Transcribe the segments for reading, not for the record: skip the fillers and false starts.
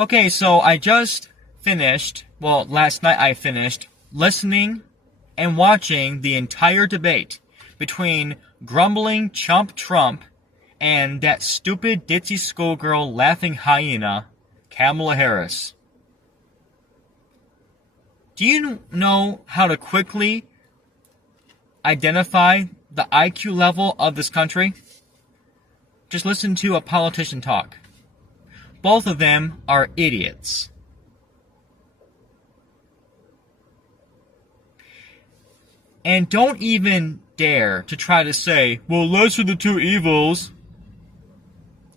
Okay, so I just finished, well, last night I finished listening and watching the entire debate between grumbling chump Trump and that stupid ditzy schoolgirl laughing hyena, Kamala Harris. Do you know how to quickly identify the IQ level of this country? Just listen to a politician talk. Both of them are idiots. And don't even dare to try to say, well, lesser of the two evils.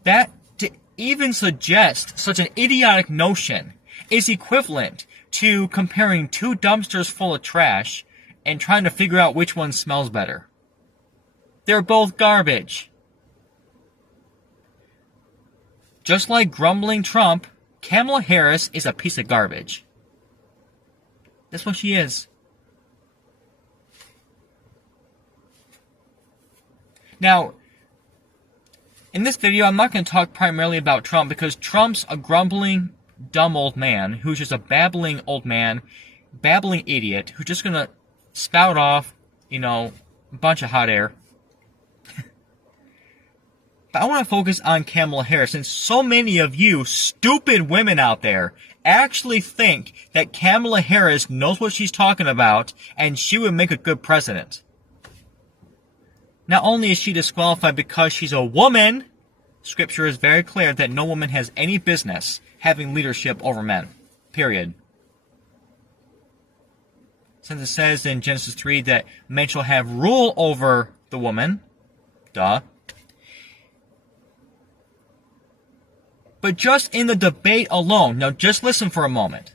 That, to even suggest such an idiotic notion, is equivalent to comparing two dumpsters full of trash and trying to figure out which one smells better. They're both garbage. Just like grumbling Trump, Kamala Harris is a piece of garbage. That's what she is. Now, in this video, I'm not going to talk primarily about Trump because Trump's a grumbling, dumb old man who's just a babbling old man, babbling idiot who's just going to spout off, a bunch of hot air. But I want to focus on Kamala Harris, since so many of you stupid women out there actually think that Kamala Harris knows what she's talking about and she would make a good president. Not only is she disqualified because she's a woman, Scripture is very clear that no woman has any business having leadership over men. Period. Since it says in Genesis 3 that men shall have rule over the woman. Duh. But just in the debate alone, now just listen for a moment.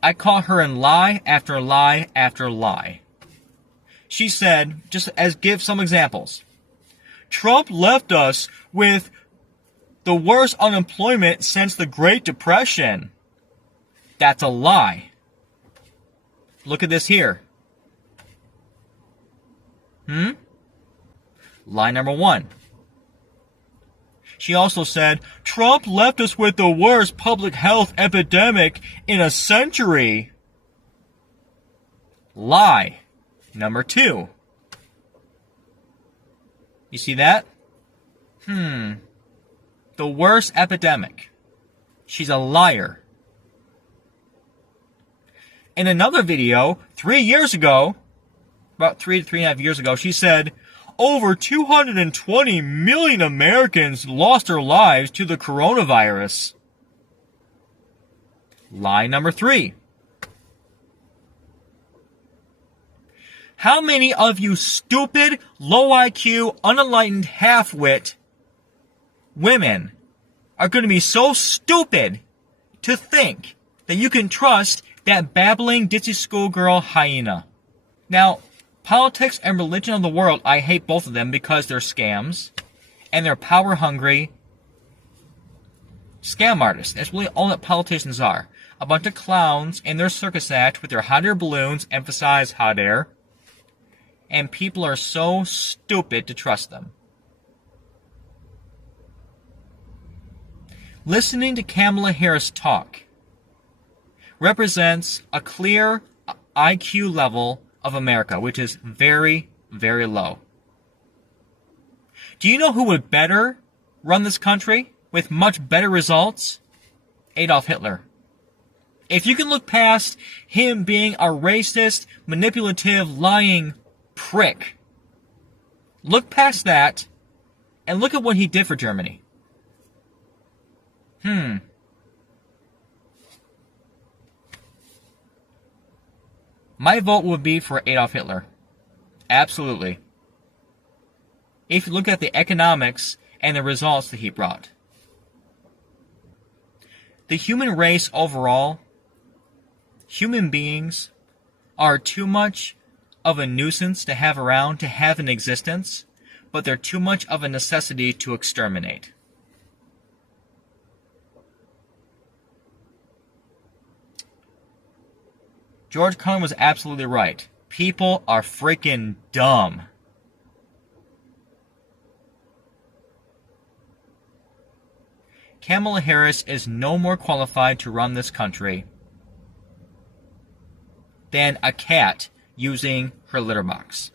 I caught her in lie after lie after lie. She said, give some examples. Trump left us with the worst unemployment since the Great Depression. That's a lie. Look at this here. Lie number 1. She also said, Trump left us with the worst public health epidemic in a century. Lie number 2. You see that? The worst epidemic. She's a liar. In another video, 3 years ago, about 3.5 years ago, she said, over 220 million Americans lost their lives to the coronavirus. Lie number 3. How many of you stupid, low IQ, unenlightened half-wit women are going to be so stupid to think that you can trust that babbling ditzy schoolgirl hyena? Now, politics and religion of the world, I hate both of them because they're scams and they're power-hungry scam artists. That's really all that politicians are. A bunch of clowns in their circus act with their hot air balloons emphasize hot air. And people are so stupid to trust them. Listening to Kamala Harris talk represents a clear IQ level of America, which is very, very low. Do you know who would better run this country with much better results? Adolf Hitler. If you can look past him being a racist, manipulative, lying prick, look past that and look at what he did for Germany. My vote would be for Adolf Hitler. Absolutely. If you look at the economics and the results that he brought. The human race overall, human beings, are too much of a nuisance to have around, to have in existence, but they're too much of a necessity to exterminate. George Carlin was absolutely right. People are freaking dumb. Kamala Harris is no more qualified to run this country than a cat using her litter box.